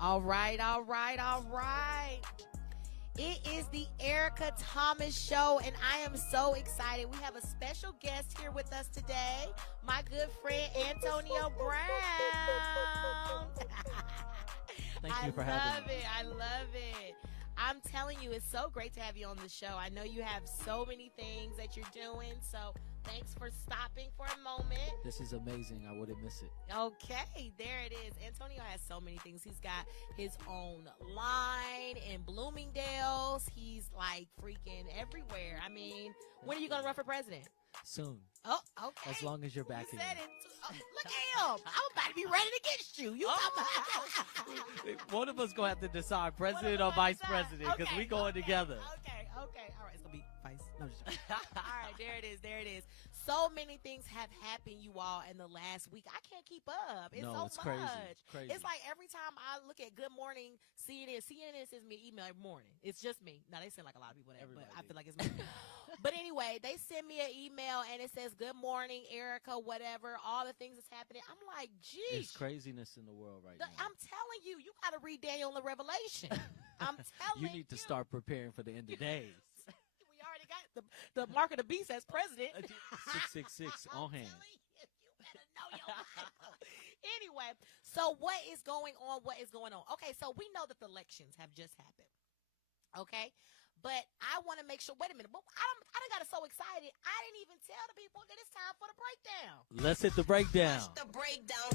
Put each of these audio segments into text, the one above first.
All right, all right, all right. It is the Erica Thomas Show, and I am so excited. We have a special guest here with us today, my good friend Antonio Brown. Thank you for having me. I love it. I'm telling you, it's so great to have you on the show. I know you have so many things that you're doing, so thanks for stopping for a moment. This is amazing. I wouldn't miss it. Okay, there it is. Antonio has so many things. He's got his own line in Bloomingdale's. He's like freaking everywhere. I mean, when are you going to run for president? Soon. Oh, okay. As long as you're backing You said me. it. Oh, look at him. I'm about to be running against you. You One of us going to have to decide, president or vice president, because we going together. Okay. All right, it's going to be vice. No, I'm just joking. All right, there it is. So many things have happened, you all, in the last week. I can't keep up. It's so it's much. crazy. It's like every time I look at Good Morning CNN sends me an email every morning. It's just me. Now, they send like a lot of people that, but I feel like it's me. But anyway, they send me an email, and it says, good morning, Erica, whatever, all the things that's happening. I'm like, geez. There's craziness in the world right now. I'm telling you, you got to read Daniel in the Revelation. I'm telling you. You need to start preparing for the end of days. We already got the mark of the beast as president. 666 on hand. You better know your Bible. Anyway, so what is going on? Okay, so we know that the elections have just happened. Okay, but I want to make sure. Wait a minute, I done got so excited. I didn't even tell the people that it's time for the breakdown. Let's hit the breakdown. The breakdown.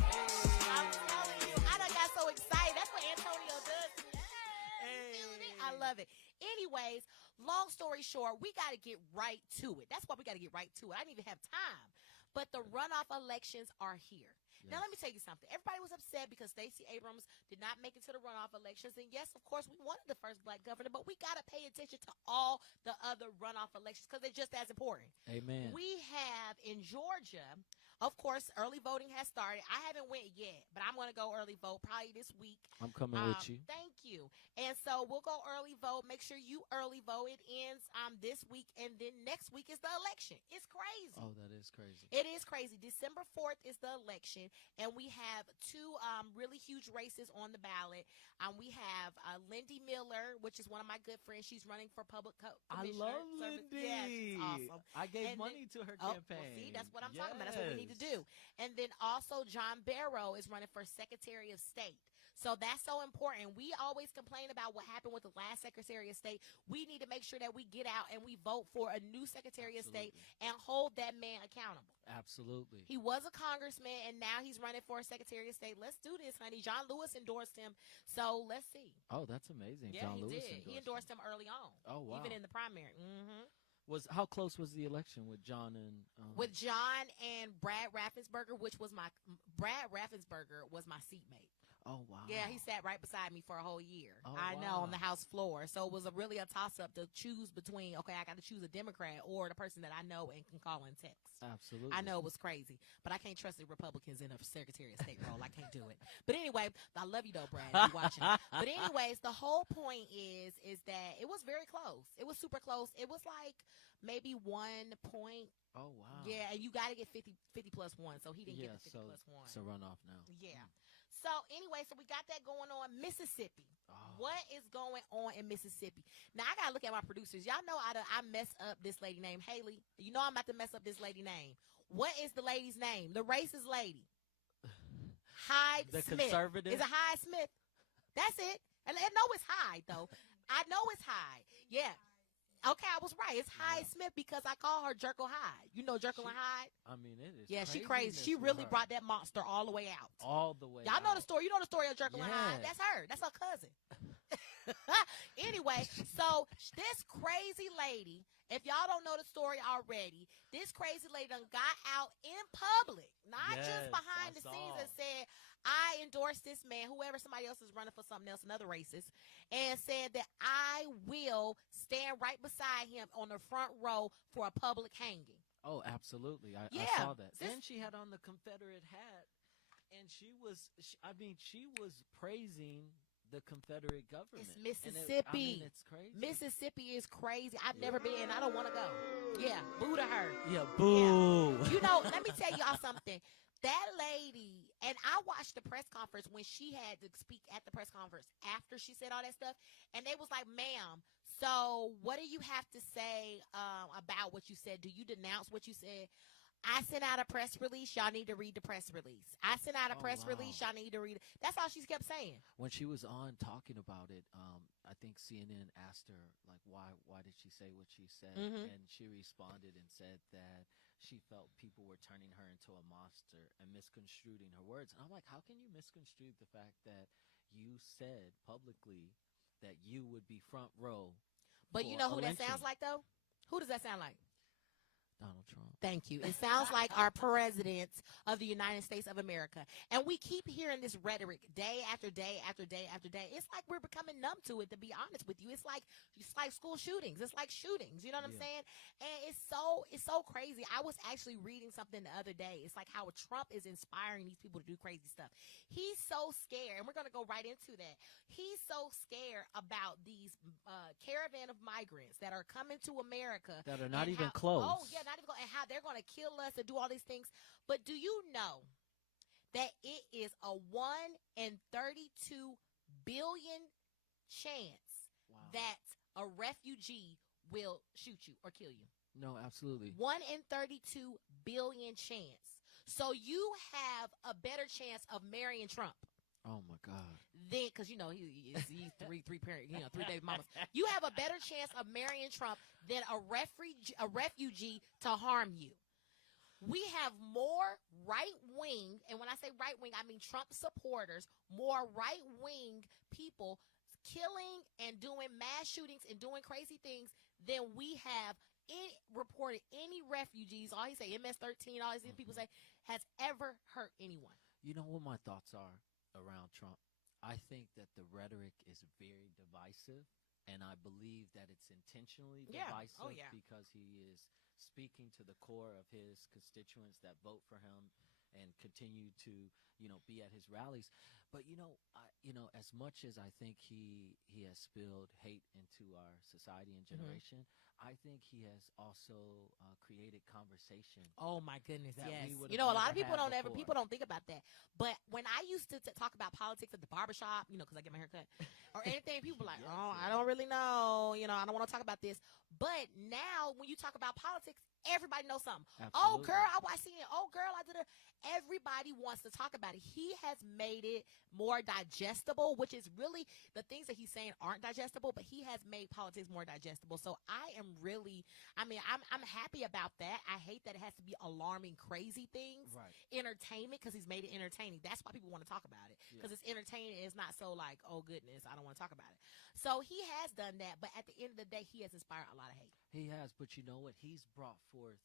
I'm telling you, I done got so excited. That's what Antonio does. I love it. Anyways, long story short, we got to get right to it. That's why we got to get right to it. I didn't even have time. But the runoff elections are here. Now, let me tell you something. Everybody was upset because Stacey Abrams did not make it to the runoff elections. And yes, of course, we wanted the first black governor, but we got to pay attention to all the other runoff elections because they're just as important. Amen. We have in Georgia, of course, early voting has started. I haven't went yet, but I'm going to go early vote probably this week. I'm coming with you. Thank you. And so we'll go early vote. Make sure you early vote. It ends this week, and then next week is the election. It's crazy. Oh, that is crazy. It is crazy. December 4th is the election, and we have two really huge races on the ballot. We have Lindy Miller, which is one of my good friends. She's running for public commissioner. I love service. Lindy. Yeah, she's awesome. I gave money to her campaign. Well, see, that's what I'm talking about. That's what we need to do. And then also John Barrow is running for Secretary of State. So that's so important. We always complain about what happened with the last Secretary of State. We need to make sure that we get out and we vote for a new Secretary of State and hold that man accountable. Absolutely. He was a congressman, and now he's running for a Secretary of State. Let's do this, honey. John Lewis endorsed him, so let's see. Oh, that's amazing. Yeah, John he Lewis did. He endorsed him early on. Oh, wow. Even in the primary. Mm-hmm. How close was the election with John and with John and Brad Raffensperger, Brad Raffensperger was my seatmate. Oh, wow. Yeah, he sat right beside me for a whole year. Oh, I know, wow. on the House floor. So it was really a toss-up to choose between, okay, I got to choose a Democrat or the person that I know and can call and text. Absolutely. I know it was crazy, but I can't trust the Republicans in a Secretary of State role. I can't do it. But anyway, I love you though, Brad, if you're watching. But anyways, the whole point is that it was very close. It was super close. It was like maybe 1 point. Oh, wow. Yeah, and you got to get 50 plus 1, so he didn't get the 50 plus 1. It's a runoff now. Yeah. So anyway, so we got that going on. Mississippi. Oh. What is going on in Mississippi? Now, I got to look at my producers. Y'all know I mess up this lady named Haley. You know I'm about to mess up this lady name. What is the lady's name? The racist lady. Hyde the Smith. Conservative? Is it Hyde Smith? That's it. And I know it's Hyde, though. I know it's Hyde. Yeah. Okay, I was right. It's Hyde Smith because I call her Jekyll Hyde. You know Jekyll and Hyde? I mean, it is. Yeah, she crazy. She really brought that monster all the way out. All the way Y'all know the story. You know the story of Jekyll and Hyde? Yes. That's her. That's her cousin. Anyway, so this crazy lady, if y'all don't know the story already, this crazy lady done got out in public, not just behind the scenes, and said, I endorse this man, whoever somebody else is running for something else, another racist, and said that I will stand right beside him on the front row for a public hanging. Oh, absolutely. I saw that. And she had on the Confederate hat, and she was praising the Confederate government. It's Mississippi. It's crazy. Mississippi is crazy. I've never been. I don't want to go. Yeah, boo to her. Yeah, boo. Yeah. You know, let me tell y'all something. That lady, and I watched the press conference when she had to speak at the press conference after she said all that stuff, and they was like, ma'am, so what do you have to say about what you said? Do you denounce what you said? I sent out a press release. Y'all need to read the press release. I sent out a press release. Y'all need to read it. That's all she kept saying. When she was on talking about it, I think CNN asked her, like, why did she say what she said? And she responded and said that she felt people were turning her into a monster and misconstruing her words. And I'm like, how can you misconstrue the fact that you said publicly that you would be front row? But you know who that sounds like, though? Who does that sound like? Donald Trump. Thank you. It sounds like our president of the United States of America. And we keep hearing this rhetoric day after day after day after day. It's like we're becoming numb to it, to be honest with you. It's like school shootings. It's like shootings. You know what I'm saying? And it's so crazy. I was actually reading something the other day. It's like how Trump is inspiring these people to do crazy stuff. He's so scared, and we're going to go right into that. He's so scared about these caravan of migrants that are coming to America. That are not even close. Oh, yeah, not even close. And how they're going to kill us and do all these things. But do you know that it is a 1 in 32 billion chance that a refugee will shoot you or kill you? No, absolutely. 1 in 32 billion chance. So you have a better chance of marrying Trump. Oh my God. Then, because you know he's three parent, you know, 3 baby mamas. You have a better chance of marrying Trump than a refugee to harm you. We have more right wing, and when I say right wing, I mean Trump supporters, more right wing people killing and doing mass shootings and doing crazy things than we have reported any refugees. All he say MS-13, all these people say has ever hurt anyone. You know what my thoughts are around Trump? I think that the rhetoric is very divisive, and I believe that it's intentionally divisive because he is speaking to the core of his constituents that vote for him and continue to, you know, be at his rallies. But, you know, as much as I think he has spilled hate into our society and generation, I think he has also created conversation. Oh my goodness, yes. You know, a lot of people don't think about that. But when I used to talk about politics at the barbershop, you know, because I get my hair cut or anything, people are like, I don't really know. You know, I don't want to talk about this. But now when you talk about politics, everybody knows something. Absolutely. Oh, girl, I watched CNN. Oh, girl, I did it. Everybody wants to talk about it. He has made it more digestible, which is really the things that he's saying aren't digestible, but he has made politics more digestible. So I am really, I'm happy about that. I hate that it has to be alarming, crazy things. Right. Entertainment, because he's made it entertaining. That's why people want to talk about it, because it's entertaining. It's not so like, oh, goodness, I don't want to talk about it. So he has done that, but at the end of the day, he has inspired a lot of hate. He has, but you know what? He's brought forth,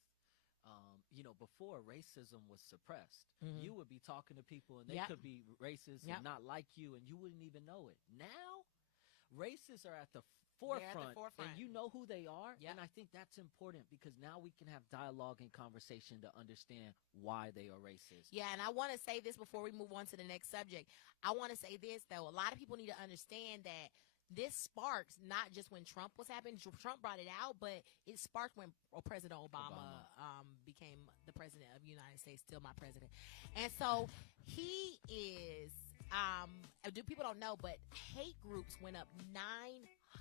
you know, before racism was suppressed, you would be talking to people and they could be racist and not like you, and you wouldn't even know it. Now, racists are at the forefront, and you know who they are. And I think that's important because now we can have dialogue and conversation to understand why they are racist. Yeah, and I want to say this before we move on to the next subject. I want to say this, though. A lot of people need to understand that this sparks not just when Trump was happening. Trump brought it out, but it sparked when President Obama became the president of the United States, still my president. And so he is, people don't know, but hate groups went up 900%.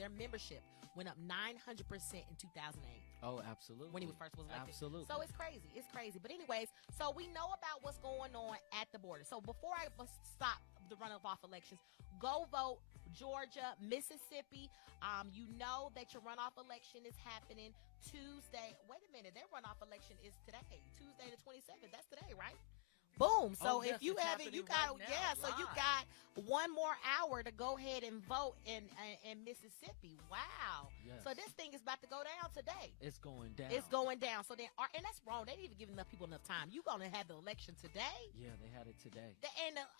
Their membership went up 900% in 2008. Oh, absolutely. When he was first elected. Absolutely. So it's crazy. It's crazy. But anyways, so we know about what's going on at the border. So before I stop the runoff elections, go vote. Georgia, Mississippi. You know that your runoff election is happening Tuesday. Wait a minute. Their runoff election is today, Tuesday the 27th. That's today, right? Boom. So if you haven't, you got, so you got one more hour to go ahead and vote in Mississippi. Wow. Yes. So this thing is about to go down today. It's going down. It's going down. So then, and that's wrong. They didn't even give enough people enough time. You're going to have the election today? Yeah, they had it today.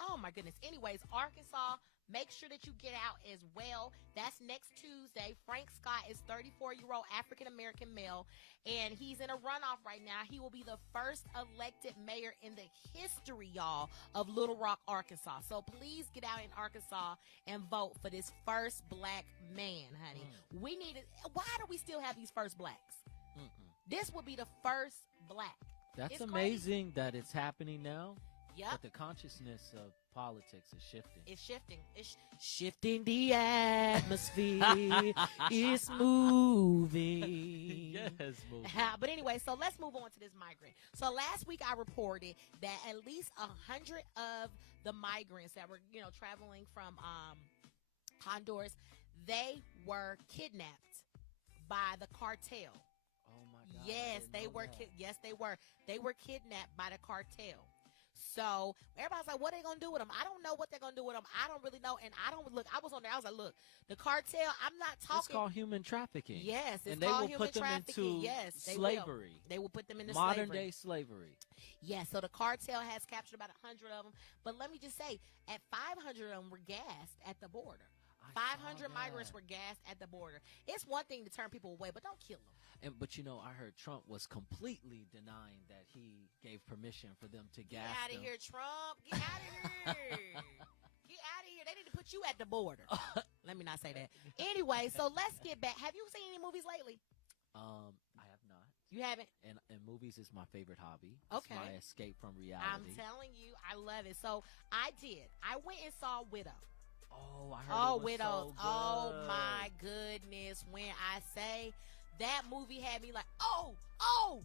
Oh my goodness. Anyways, Arkansas, make sure that you get out as well. That's next Tuesday. Frank Scott is 34-year-old African-American male, and he's in a runoff right now. He will be the first elected mayor in the history, y'all, of Little Rock, Arkansas. So please get out in Arkansas and vote for this first black man, honey. We need it. Why do we still have these first blacks? This would be the first black. That's amazing that it's happening now. Yep. But the consciousness of politics is shifting. It's shifting. It's shifting the atmosphere. It's moving. Yes, moving. But anyway, so let's move on to this migrant. So last week I reported that at least 100 of the migrants that were, traveling from Honduras, they were kidnapped by the cartel. Oh my God! Yes, they were. Yes, they were. They were kidnapped by the cartel. So everybody's like, what are they going to do with them? I don't know what they're going to do with them. I don't really know. And I was on there. I was like, look, the cartel, I'm not talking. It's called human trafficking. Yes, it's and they called will human put them trafficking. into Yes, slavery. They will put them into modern day slavery. Yes, so the cartel has captured about 100 of them. But let me just say, at 500 of them were gassed at the border. 500 migrants were gassed at the border. It's one thing to turn people away, but don't kill them. But I heard Trump was completely denying that he gave permission for them to gas them. Get out of here, Trump. Get out of here. Get out of here. They need to put you at the border. Let me not say that. Anyway, so let's get back. Have you seen any movies lately? I have not. You haven't? And movies is my favorite hobby. Okay. It's my escape from reality. I'm telling you, I love it. So I did. I went and saw Widow. Oh, I heard it was Widows. so good. Oh, my goodness. When I say that movie had me like, oh,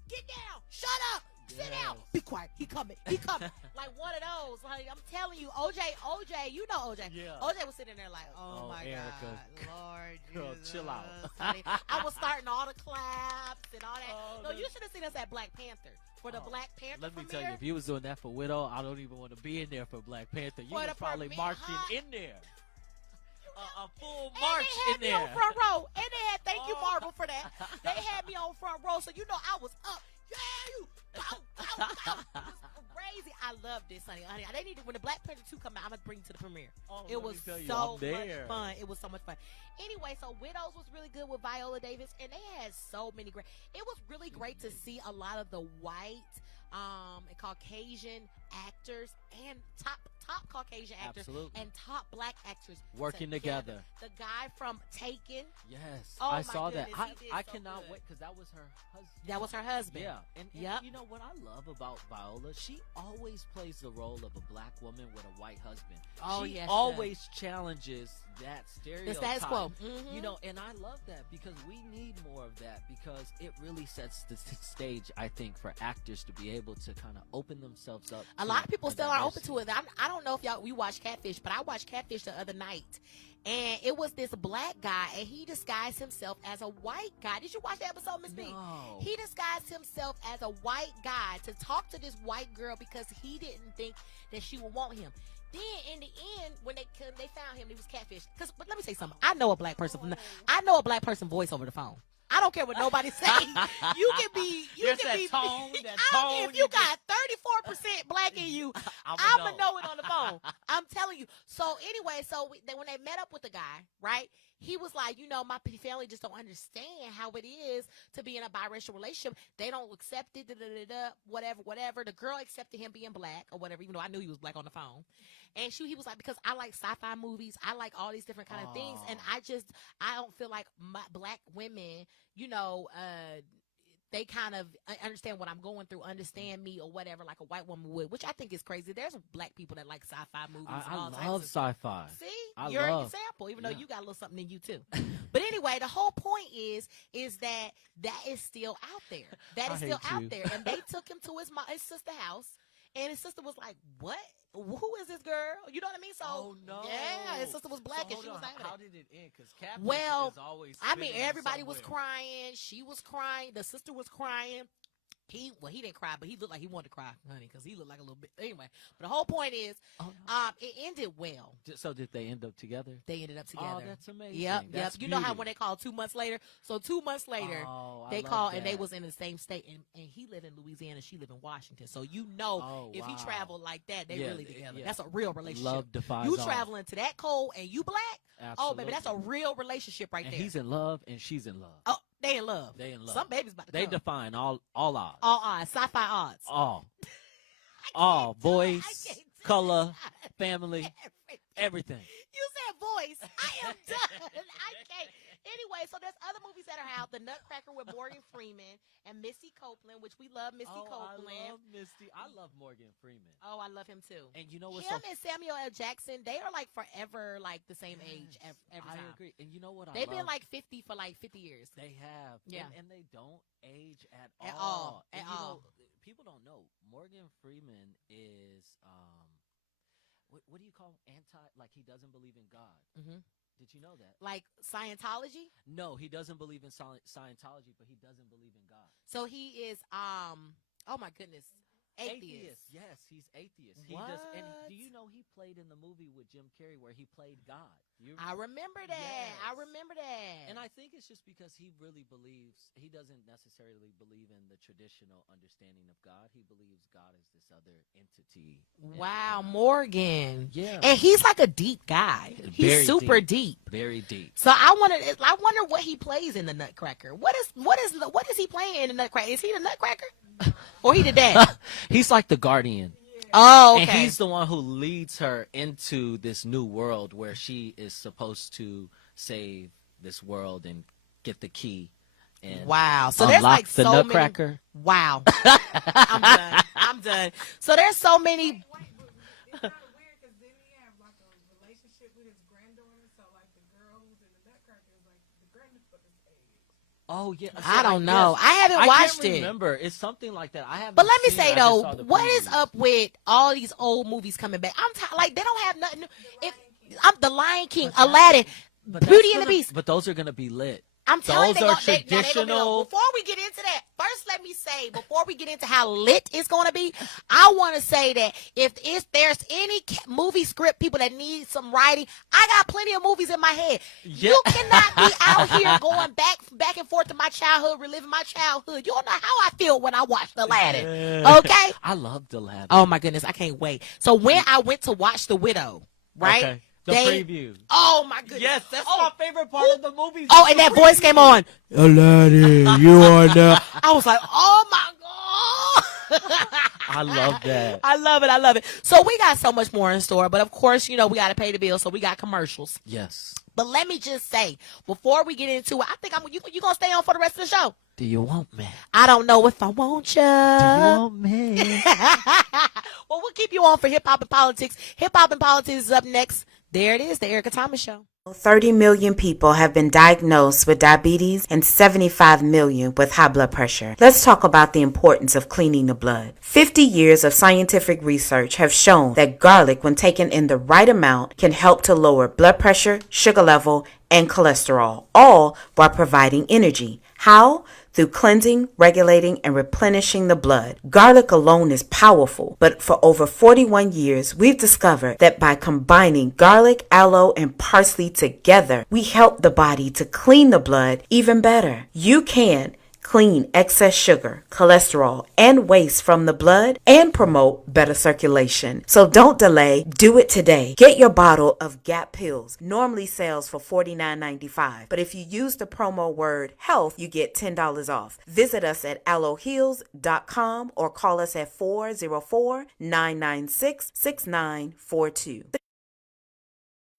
get down. Shut up. Sit down. Be quiet. He coming. Like one of those. Like, I'm telling you, OJ, you know OJ. Yeah. OJ was sitting there like, oh my Erica. God. Lord Girl, Jesus. chill out. Honey, I was starting all the claps and all that. Oh, no, you should have seen us at Black Panther. For the Black Panther Let me premiere. tell you, if you was doing that for Widow, I don't even want to be in there for Black Panther. You was probably marching in there. A full march in there. And they had me on front row. And they had, thank you, Marvel, for that. They had me on front row, so I was up. Yeah, you go. It was crazy. I love this, honey. They need to, when the Black Panther 2 come out, I'm going to bring it to the premiere. It was so much fun. It was so much fun. Anyway, so Widows was really good with Viola Davis, and they had so many great. It was really great to see a lot of the white and Caucasian actors and top Caucasian actors and top black actors working together. The guy from Taken. Yes, oh, I saw that. I so cannot good. wait because that was her husband. That was her husband. Yeah, and you know what I love about Viola? She always plays the role of a black woman with a white husband. Oh, she yes, always challenges that stereotype. The status quo. Mm-hmm. And I love that because we need more of that because it really sets the stage, I think, for actors to be able to kind of open themselves up. A lot of people still aren't open to it. I don't know if you watch Catfish, but I watched Catfish the other night. And it was this black guy, and he disguised himself as a white guy. Did you watch the episode, Miss B? No. He disguised himself as a white guy to talk to this white girl because he didn't think that she would want him. Then in the end, when they found him, he was Catfish. But let me say something. I know a black person. I know a black person voice over the phone. I don't care what nobody say. You can be. There's that tone. If you got 34% black in you, I'ma know it on the phone. I'm telling you. So anyway, when they met up with the guy, right? He was like, my family just don't understand how it is to be in a biracial relationship. They don't accept it, whatever. The girl accepted him being black or whatever, even though I knew he was black on the phone. And he was like, because I like sci-fi movies. I like all these different kind of things. And I don't feel like black women, they kind of understand what I'm going through, understand me or whatever, like a white woman would, which I think is crazy. There's black people that like sci-fi movies. I love sci-fi. See, you're an example, even though you got a little something in you too. But anyway, the whole point is that is still out there. That is still out there. And they took him to his sister's house. And his sister was like, what? Who is this girl? You know what I mean? So, yeah, his sister was black and she was like, how did it end? Because Catfish is always everybody was crying. She was crying. The sister was crying. He didn't cry, but he looked like he wanted to cry, honey, because he looked like a little bit. Anyway, but the whole point is, it ended well. So did they end up together? They ended up together. Oh, that's amazing. Yep. That's You know how when they called 2 months later? So 2 months later, they called and they was in the same state, and he lived in Louisiana, she lived in Washington. So if you travel like that, they really together. Yeah. That's a real relationship. Love defies you all. traveling to that cold and you black? Absolutely. Oh, baby, that's a real relationship right there. He's in love and she's in love. Oh, they in love. Some babies about to come. They define all odds. All odds. Sci-fi odds. All. Voice, color, family, everything. You said voice. I am done. I can't. Anyway, so there's other movies that are out. The Nutcracker with Morgan Freeman and Misty Copeland, which we love Misty Copeland. I love Misty. I love Morgan Freeman. Oh, I love him too. And you know what? Him and Samuel L. Jackson, they are like forever like the same age every time. I agree. And you know what? They've been like 50 for like 50 years. They have. Yeah. And they don't age at all. At all. People don't know. Morgan Freeman is what do you call like he doesn't believe in God. Mm-hmm. Did you know that? Like Scientology? No, he doesn't believe in Scientology, but he doesn't believe in God. So he is oh my goodness. Atheist. Yes, he's atheist. What? And do you know he played in the movie with Jim Carrey where he played God? I remember that. Yes. I remember that. And I think it's just because he really believes, he doesn't necessarily believe in the traditional understanding of God. He believes God is this other entity. Wow, Morgan. Yeah. And he's like a deep guy. He's super deep. Very deep. So I wonder what he plays in the Nutcracker. What is he playing in the Nutcracker? Is he the Nutcracker? Or he the dad? He's like the guardian. Oh, okay. And he's the one who leads her into this new world where she is supposed to save this world and get the key. And wow. So there's like the so Nutcracker. many. Wow. I'm done. So there's so many. Oh yeah, so I don't know. Yes. I haven't watched it. Remember, it's something like that. I haven't. But let me say though, what is up with all these old movies coming back? Like they don't have nothing. I'm the Lion King, Aladdin, Beauty and the Beast. But those are gonna be lit. I'm telling you, traditional. Before we get into that, first let me say, before we get into how lit it's going to be, I want to say that if there's any movie script people that need some writing, I got plenty of movies in my head. Yeah. You cannot be out here going back and forth to my childhood, reliving my childhood. You don't know how I feel when I watched Aladdin. Okay? I loved Aladdin. Oh my goodness, I can't wait. So when I went to watch The Widow, right? Okay. The preview. Oh my goodness. Yes, that's my favorite part of the movie. Oh, and that voice came on. Aladdin, you are now. I was like, oh my God. I love that. I love it. So we got so much more in store, but of course, we got to pay the bills, so we got commercials. Yes. But let me just say, before we get into it, I think you going to stay on for the rest of the show. Do you want me? I don't know if I want you. Do you want me? Well, we'll keep you on for Hip Hop and Politics. Hip Hop and Politics is up next. There it is, the Erica Thomas Show. 30 million people have been diagnosed with diabetes and 75 million with high blood pressure. Let's talk about the importance of cleaning the blood. 50 years of scientific research have shown that garlic, when taken in the right amount, can help to lower blood pressure, sugar level, and cholesterol, all while providing energy. How? Through cleansing, regulating, and replenishing the blood. Garlic alone is powerful, but for over 41 years, we've discovered that by combining garlic, aloe, and parsley together, we help the body to clean the blood even better. You can clean excess sugar, cholesterol, and waste from the blood and promote better circulation. So don't delay. Do it today. Get your bottle of GAP pills. Normally sells for $49.95. But if you use the promo word HEALTH, you get $10 off. Visit us at aloeheals.com or call us at 404-996-6942.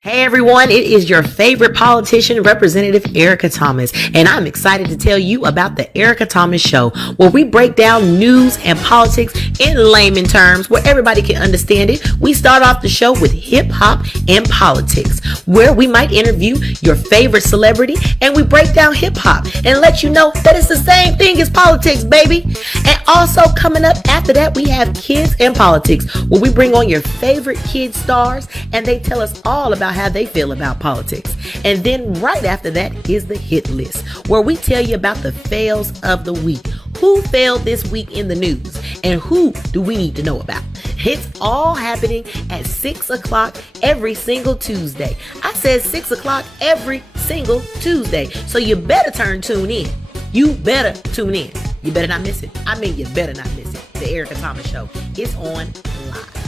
Hey everyone, it is your favorite politician, Representative Erica Thomas, and I'm excited to tell you about the Erica Thomas Show, where we break down news and politics in layman terms where everybody can understand it. We start off the show with hip hop and politics, where we might interview your favorite celebrity and we break down hip hop and let you know that it's the same thing as politics, baby. And also coming up after that, we have kids and politics, where we bring on your favorite kid stars and they tell us all about how they feel about politics. And then right after that is the hit list, where we tell you about the fails of the week. Who failed this week in the news and who do we need to know about? It's all happening at 6 o'clock every single Tuesday. I said 6 o'clock every single Tuesday. So you better tune in. You better tune in. You better not miss it. I mean, you better not miss it. The Erica Thomas Show is on live.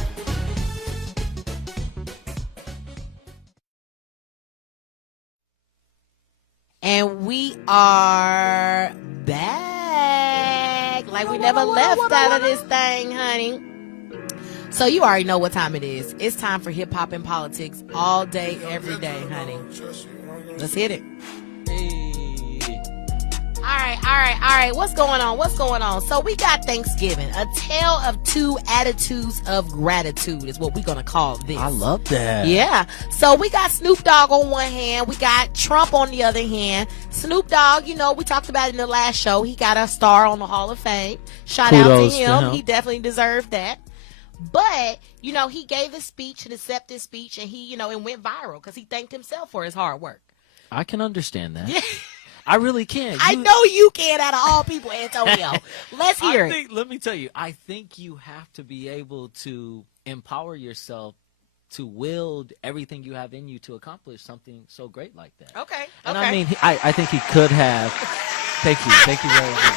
And we are back like we never left out of this thing, honey. So you already know what time it is. It's time for hip hop and politics all day, every day, honey. Let's hit it. All right. What's going on? So we got Thanksgiving. A tale of two attitudes of gratitude is what we're going to call this. I love that. Yeah. So we got Snoop Dogg on one hand. We got Trump on the other hand. Snoop Dogg, we talked about it in the last show. He got a star on the Hall of Fame. Shout out to him. He definitely deserved that. But, he gave a speech, an acceptance speech, and he, it went viral because he thanked himself for his hard work. I can understand that. Yeah. I really can. I know you can out of all people, Antonio. Let's hear it. Let me tell you, I think you have to be able to empower yourself to wield everything you have in you to accomplish something so great like that. Okay. And I mean, I think he could have. Thank you very much.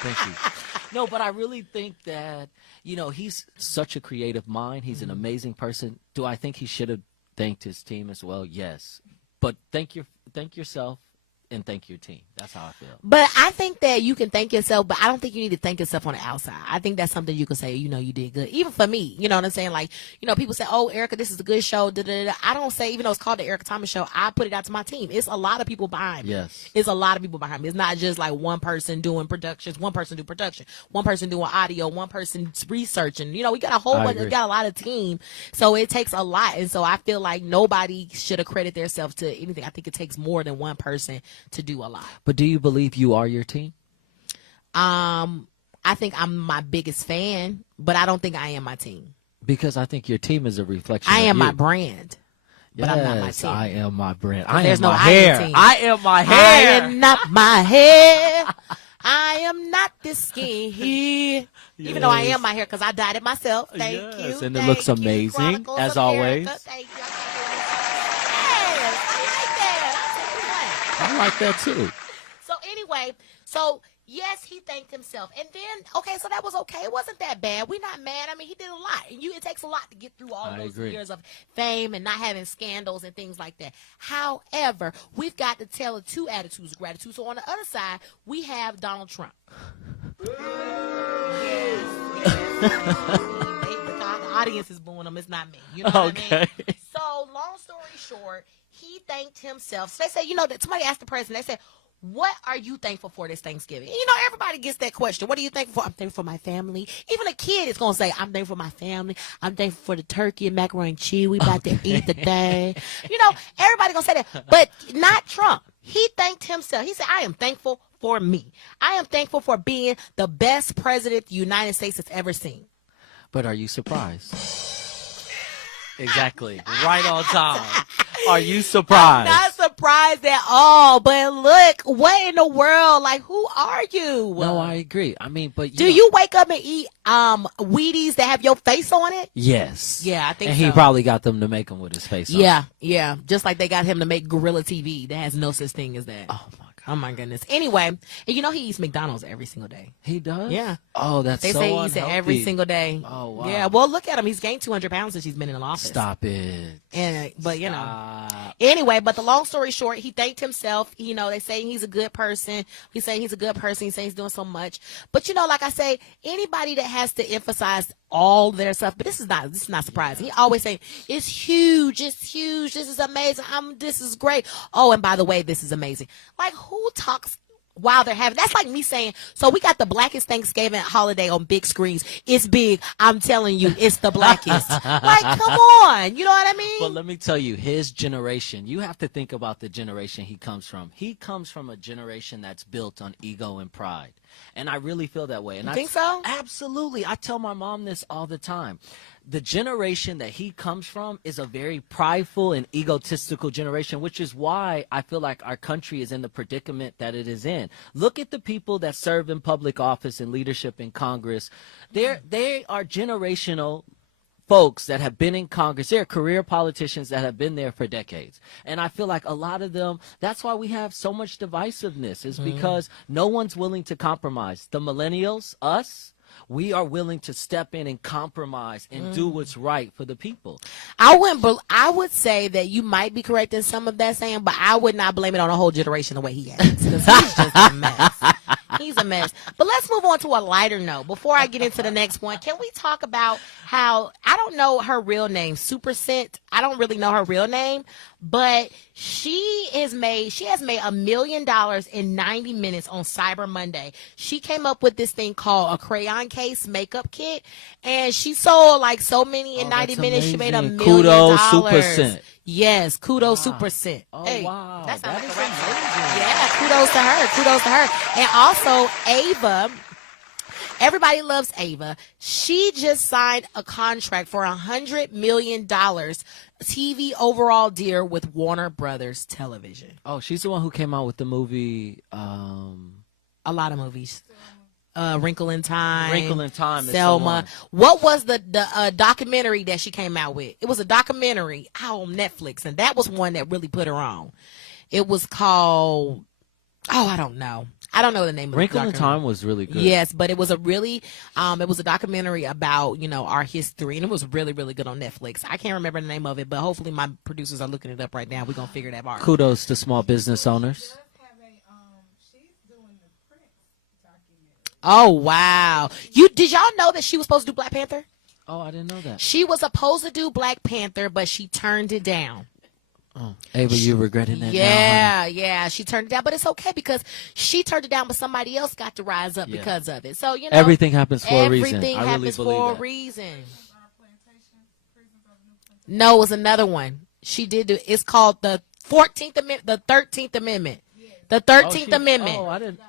Thank you. No, but I really think that, he's such a creative mind. He's an amazing person. Do I think he should have thanked his team as well? Yes. But thank yourself. And thank your team. That's how I feel. But I think that you can thank yourself, but I don't think you need to thank yourself on the outside. I think that's something you can say, you did good. Even for me, you know what I'm saying? Like, people say, oh, Erica, this is a good show. I don't say, even though it's called the Erica Thomas Show, I put it out to my team. It's a lot of people behind me. Yes. It's a lot of people behind me. It's not just like one person doing productions, one person do production, one person doing audio, one person researching. We got a whole bunch, we got a lot of team. So it takes a lot. And so I feel like nobody should accredit themselves to anything. I think it takes more than one person to do a lot. But do you believe you are your team? I think I'm my biggest fan, but I don't think I am my team. Because I think your team is a reflection of I am you. my brand, but I'm not my team. I am my brand. There's no hair. team. I am my hair. I am not my hair. I am not this skinny. Yes. Even though I am my hair because I dyed it myself. Thank you. And it looks amazing, as always. Thank you. Yes, I like that too. So anyway, yes, he thanked himself. And then, okay, so that was okay. It wasn't that bad. We're not mad. I mean, he did a lot. And it takes a lot to get through all those years of fame and not having scandals and things like that. However, we've got to tell the two attitudes of gratitude. So on the other side, we have Donald Trump. Yes. The audience is booing him. It's not me. You know what I mean? So long story short, he thanked himself. So they say, somebody asked the president, they said, what are you thankful for this Thanksgiving? Everybody gets that question. What are you thankful for? I'm thankful for my family. Even a kid is going to say, I'm thankful for my family. I'm thankful for the turkey and macaroni and cheese. We about to eat the thing. Everybody going to say that. But not Trump. He thanked himself. He said, I am thankful for me. I am thankful for being the best president the United States has ever seen. But are you surprised? Exactly. Right on time. Are you surprised? I'm not surprised at all. But look, what in the world? Like, who are you? No, I agree. I mean, but do you wake up and eat Wheaties that have your face on it? Yes. Yeah, I think and so. he probably got them to make them with his face on. Yeah. Just like they got him to make Gorilla TV. That has no such thing as that. Oh my goodness. Anyway, and he eats McDonald's every single day. He does? Yeah. Oh, that's they so say he unhealthy. eats it every single day. Oh, wow. Yeah. Well, look at him. He's gained 200 pounds since he's been in office. Stop it. But anyway, but the long story short, he thanked himself. They say he's a good person. He's saying he's a good person. He's saying he's doing so much. But like I say, anybody that has to emphasize all their stuff, but this is not surprising. He always say it's huge. This is amazing. This is great. Oh, and by the way, this is amazing. Like, who talks while they're having? That's like me saying, so we got the blackest Thanksgiving holiday on big screens. It's big. I'm telling you, it's the blackest. Like, come on. You know what I mean? Well, let me tell you, his generation, you have to think about the generation he comes from. He comes from a generation that's built on ego and pride. And I really feel that way. And you think so? Absolutely. I tell my mom this all the time. The generation that he comes from is a very prideful and egotistical generation, which is why I feel like our country is in the predicament that it is in. Look at the people that serve in public office and leadership in Congress. They are generational folks that have been in Congress. They're career politicians that have been there for decades. And I feel like a lot of them, that's why we have so much divisiveness, is because no one's willing to compromise. The millennials, us, we are willing to step in and compromise and do what's right for the people. I would say that you might be correct in some of that saying, but I would not blame it on a whole generation the way he acts, because he's just a mess. He's a mess. But let's move on to a lighter note. Before I get into the next one, can we talk about how, I don't know her real name, Super Scent. I don't really know her real name, but she has made $1 million in 90 minutes on Cyber Monday. She came up with this thing called a crayon case makeup kit, and she sold like so many in 90 minutes. She made $1 million. Kudos, Super Scent. Yes, kudos, Super Scent. Oh, hey, wow. That sounds like a amazing. Yeah, kudos to her. And also, Ava. Everybody loves Ava. She just signed a contract for $100 million TV overall deal with Warner Brothers Television. Oh, she's the one who came out with the movie. A lot of movies. Wrinkle in Time. Selma. What was the documentary that she came out with? It was a documentary on Netflix, and that was one that really put her on. It was called, I don't know. I don't know the name of Wrinkle the in Time was really good. Yes, but it was a really, it was a documentary about, our history, and it was really, really good on Netflix. I can't remember the name of it, but hopefully my producers are looking it up right now. We're going to figure that out. Kudos to small business owners. Oh, wow. Did y'all know that she was supposed to do Black Panther? Oh, I didn't know that. She was supposed to do Black Panther, but she turned it down. Oh, Ava, you regretting that now, honey? Yeah, she turned it down, but it's okay because she turned it down, but somebody else got to rise up because of it. So, everything happens for a reason. Everything I happens really believe for that. a reason. No, it was another one. She did do. It's called the 14th Amendment, the 13th Amendment. The 13th Amendment. Oh, I didn't.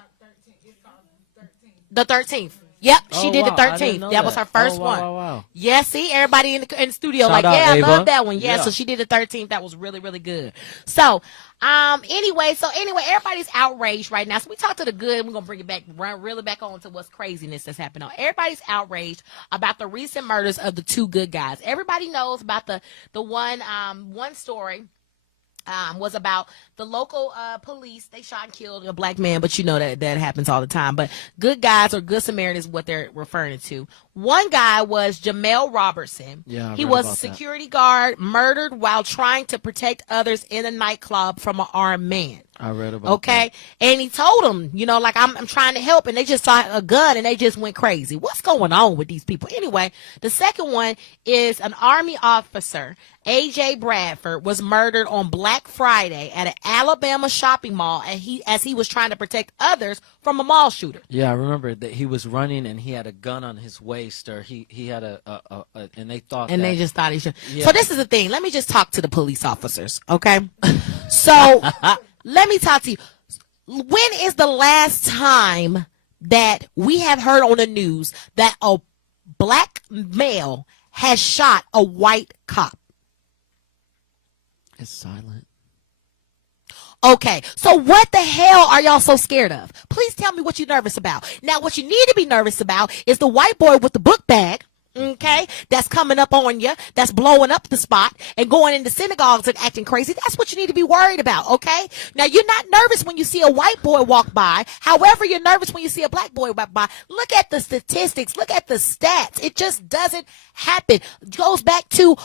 The 13th. Yep, she did the I 13th. didn't know That was her first one. Wow. Yeah, see, everybody in the studio Shout out, I Ava. love that one. Yeah, Yeah. so she did the 13th. That was really, really good. So, anyway, everybody's outraged right now. So we talked to the good, and we're gonna bring it back, run really back on to what's craziness that's happening. Everybody's outraged about the recent murders of the two good guys. Everybody knows about the one story. Was about the local police. They shot and killed a black man, but that happens all the time. But good guys or good Samaritans is what they're referring to. One guy was Jamel Robertson. Yeah, he was a security guard, murdered while trying to protect others in a nightclub from an armed man. I read about that. And he told him, I'm trying to help, and they just saw a gun and they just went crazy. What's going on with these people? Anyway, the second one is an Army officer, A.J. Bradford, was murdered on Black Friday at an Alabama shopping mall, and as he was trying to protect others from a mall shooter. Yeah, I remember that he was running and he had a gun on his waist, or he had and they thought they just thought he should. Yeah. So this is the thing. Let me just talk to the police officers, okay? So let me talk to you. When is the last time that we have heard on the news that a black male has shot a white cop? It's silent. Okay, so what the hell are y'all so scared of? Please tell me what you're nervous about. Now, what you need to be nervous about is the white boy with the book bag, okay, that's coming up on you, that's blowing up the spot and going into synagogues and acting crazy. That's what you need to be worried about, okay? Now, you're not nervous when you see a white boy walk by. However, you're nervous when you see a black boy walk by. Look at the statistics. Look at the stats. It just doesn't happen. It goes back to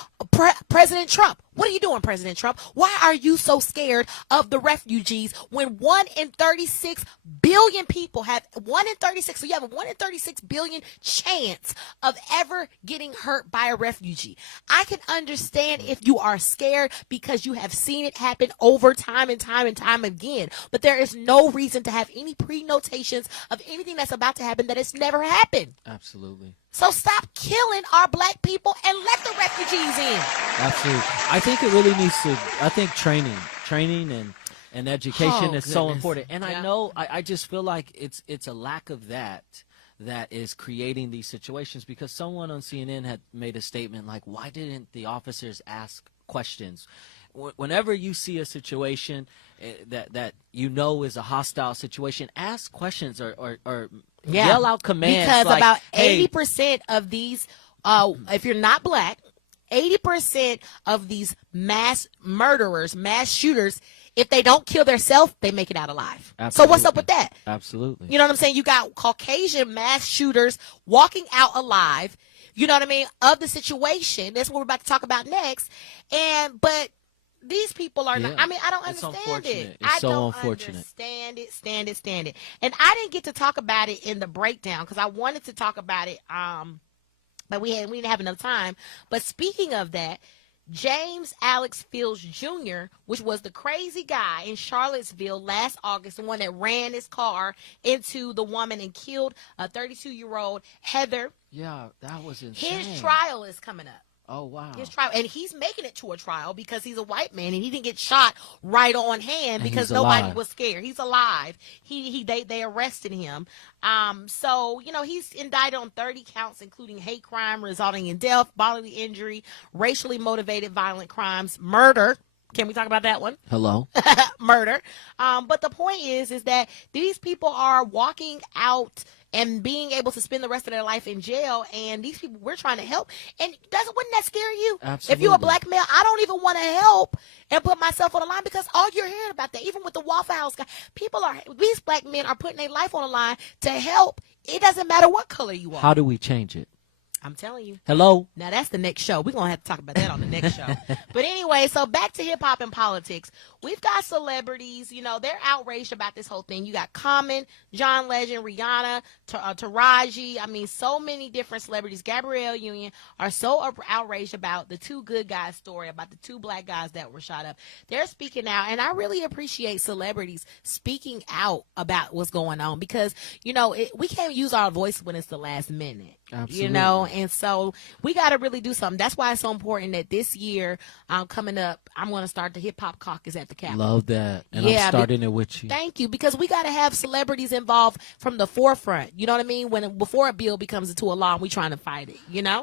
President Trump. What are you doing, President Trump? Why are you so scared of the refugees when 1 in 36 billion people have 1 in 36? So you have a 1 in 36 billion chance of ever getting hurt by a refugee. I can understand if you are scared because you have seen it happen over time and time and time again. But there is no reason to have any pre-notations of anything that's about to happen that it's never happened. Absolutely. So stop killing our black people and let the refugees in. Absolutely. I think it really needs to, I think training and education is so important. And I know, I just feel like it's a lack of that is creating these situations, because someone on CNN had made a statement like, why didn't the officers ask questions? Whenever you see a situation that is a hostile situation, ask questions or yell out commands. Because like, about hey, 80% of these, if you're not black, 80% of these mass murderers, mass shooters, if they don't kill themselves, they make it out alive. Absolutely. So what's up with that? Absolutely. You know what I'm saying? You got Caucasian mass shooters walking out alive, you know what I mean, of the situation. That's what we're about to talk about next. But these people are not, I mean, I don't understand it. It's so don't unfortunate. understand it. And I didn't get to talk about it in the breakdown because I wanted to talk about it, but we didn't have enough time. But speaking of that, James Alex Fields Jr., which was the crazy guy in Charlottesville last August, the one that ran his car into the woman and killed a 32-year-old Heather. Yeah, that was insane. His trial is coming up. Oh, wow. His trial. And he's making it to a trial because he's a white man and he didn't get shot right on hand because nobody was scared. He's alive. They arrested him. So, he's indicted on 30 counts, including hate crime resulting in death, bodily injury, racially motivated violent crimes, murder. Can we talk about that one? Hello. Murder. But the point is that these people are walking out and being able to spend the rest of their life in jail, and these people we're trying to help. And wouldn't that scare you? Absolutely. If you're a black male, I don't even want to help and put myself on the line because all you're hearing about that, even with the Waffle House guy, these black men are putting their life on the line to help. It doesn't matter what color you are. How do we change it? I'm telling you. Hello? Now, that's the next show. We're going to have to talk about that on the next show. But anyway, so back to hip-hop and politics. We've got celebrities, they're outraged about this whole thing. You got Common, John Legend, Rihanna, Taraji. I mean, so many different celebrities. Gabrielle Union are so outraged about the two good guys story, about the two black guys that were shot up. They're speaking out, and I really appreciate celebrities speaking out about what's going on because, we can't use our voice when it's the last minute. Absolutely. And so we got to really do something. That's why it's so important that this year coming up, I'm going to start the hip hop caucus at the Capitol. Love that. And I'm starting it with you. Thank you. Because we got to have celebrities involved from the forefront. You know what I mean? Before a bill becomes into a law and we trying to fight it,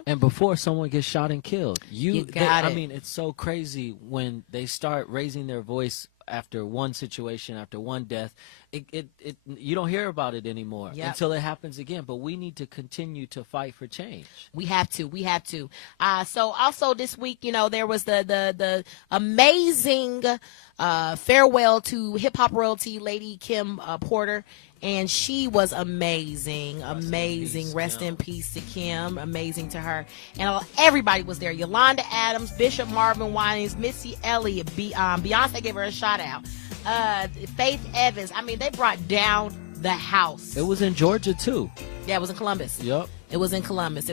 And before someone gets shot and killed. I mean, it's so crazy when they start raising their voice after one situation, after one death. You don't hear about it anymore until it happens again. But we need to continue to fight for change. We have to. So also this week, there was the amazing farewell to hip hop royalty Lady Kim Porter. And she was amazing. Rest in peace to Kim. Amazing to her. And everybody was there. Yolanda Adams, Bishop Marvin Winans, Missy Elliott, Beyonce gave her a shout out. Faith Evans. I mean, they brought down the house. It was in Georgia, too. Yeah, it was in Columbus. Yep. It was in Columbus.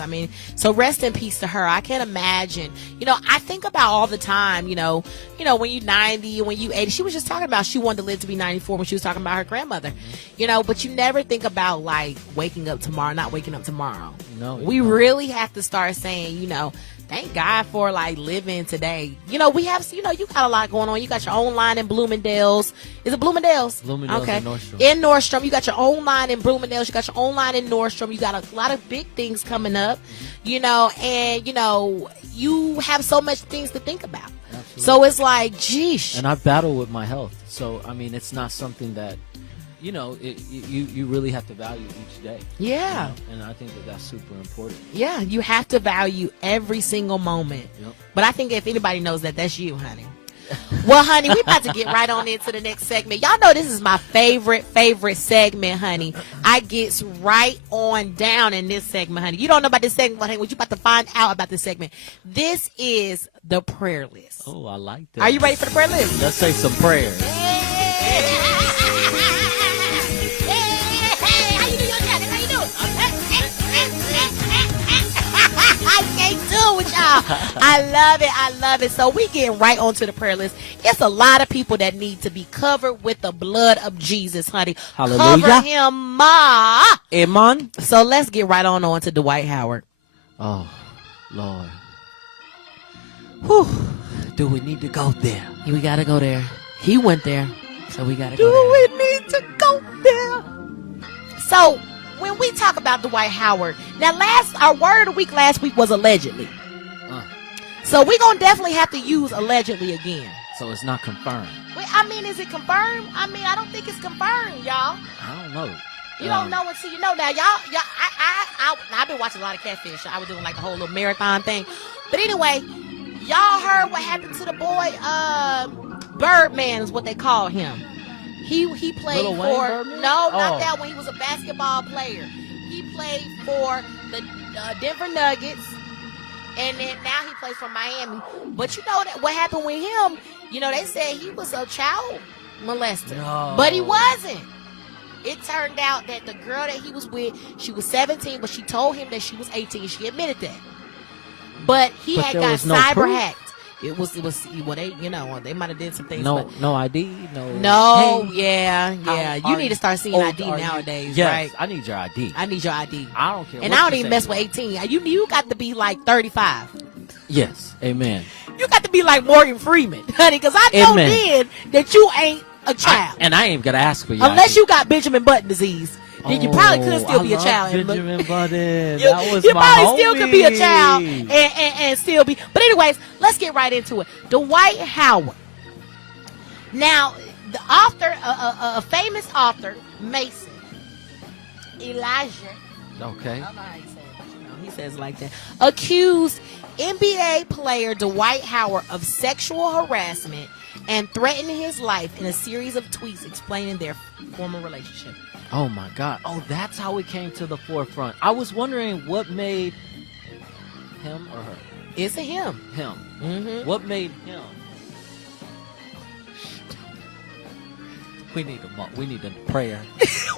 I mean, so rest in peace to her. I can't imagine. I think about all the time, when you're 90, when you 80. She was just talking about she wanted to live to be 94 when she was talking about her grandmother. But you never think about, like, waking up tomorrow, not waking up tomorrow. No. We really have to start saying, thank God for, like, living today. We have, you got a lot going on. You got your own line in Bloomingdale's. Is it Bloomingdale's? Bloomingdale's okay. in Nordstrom. In Nordstrom. You got your own line in Bloomingdale's. You got your own line in Nordstrom. You got a lot of big things coming up, and, you have so much things to think about. Absolutely. So it's like, geesh. And I battle with my health. So, I mean, it's not something that, you really have to value each day. Yeah. And I think that's super important. Yeah, you have to value every single moment. Yep. But I think if anybody knows that, that's you, honey. Well, honey, we about to get right on into the next segment. Y'all know this is my favorite segment, honey. I gets right on down in this segment, honey. You don't know about this segment, honey. What you about to find out about this segment? This is the prayer list. Oh, I like that. Are you ready for the prayer list? Let's say some prayers. I love it. So we get right onto the prayer list. It's a lot of people that need to be covered with the blood of Jesus, honey. Hallelujah. Cover him, ma. Amen. So let's get right on to Dwight Howard. Oh, Lord. Whew. Do we need to go there? We got to go there. He went there, so we got to go there. Do we need to go there? So when we talk about Dwight Howard, now our word of the week last week was allegedly. So we're going to definitely have to use allegedly again. So it's not confirmed. Wait, I mean, is it confirmed? I mean, I don't think it's confirmed, y'all. I don't know. You don't know until you know. Now, I've been watching a lot of Catfish. I was doing like the whole little marathon thing. But anyway, y'all heard what happened to the boy, Birdman is what they call him. He played Little for, Birdman? Not that one. He was a basketball player. He played for the Denver Nuggets. And then now he plays for Miami. But you know that what happened with him, they said he was a child molester. No. But he wasn't. It turned out that the girl that he was with, she was 17, but she told him that she was 18. She admitted that. but he But had there got was no cyber proof? hacked. It was well, they might have did some things. No, but no ID, no, hey, yeah. You need to start seeing ID are you? nowadays, Yes, right? I need your ID. I need your ID. I don't care. And what I don't you even say mess you with are. 18. You got to be like 35. Yes, amen. You got to be like Morgan Freeman, honey, because I know Amen. then that you ain't a child. And I ain't gonna ask for you. Unless you got Benjamin Button disease. Then you probably could still be a child. Benjamin Button. You, That was you my probably homie. still could be a child and still be. But anyways, let's get right into it. Dwight Howard. Now, the author, a famous author, Mason Elijah. Okay. I don't know how he says it, but he says it like that. Accused NBA player Dwight Howard of sexual harassment and threatening his life in a series of tweets explaining their former relationship. Oh my God. Oh, that's how it came to the forefront. I was wondering what made him or her. It's a him. Him. Mm-hmm. What made him? We need a prayer.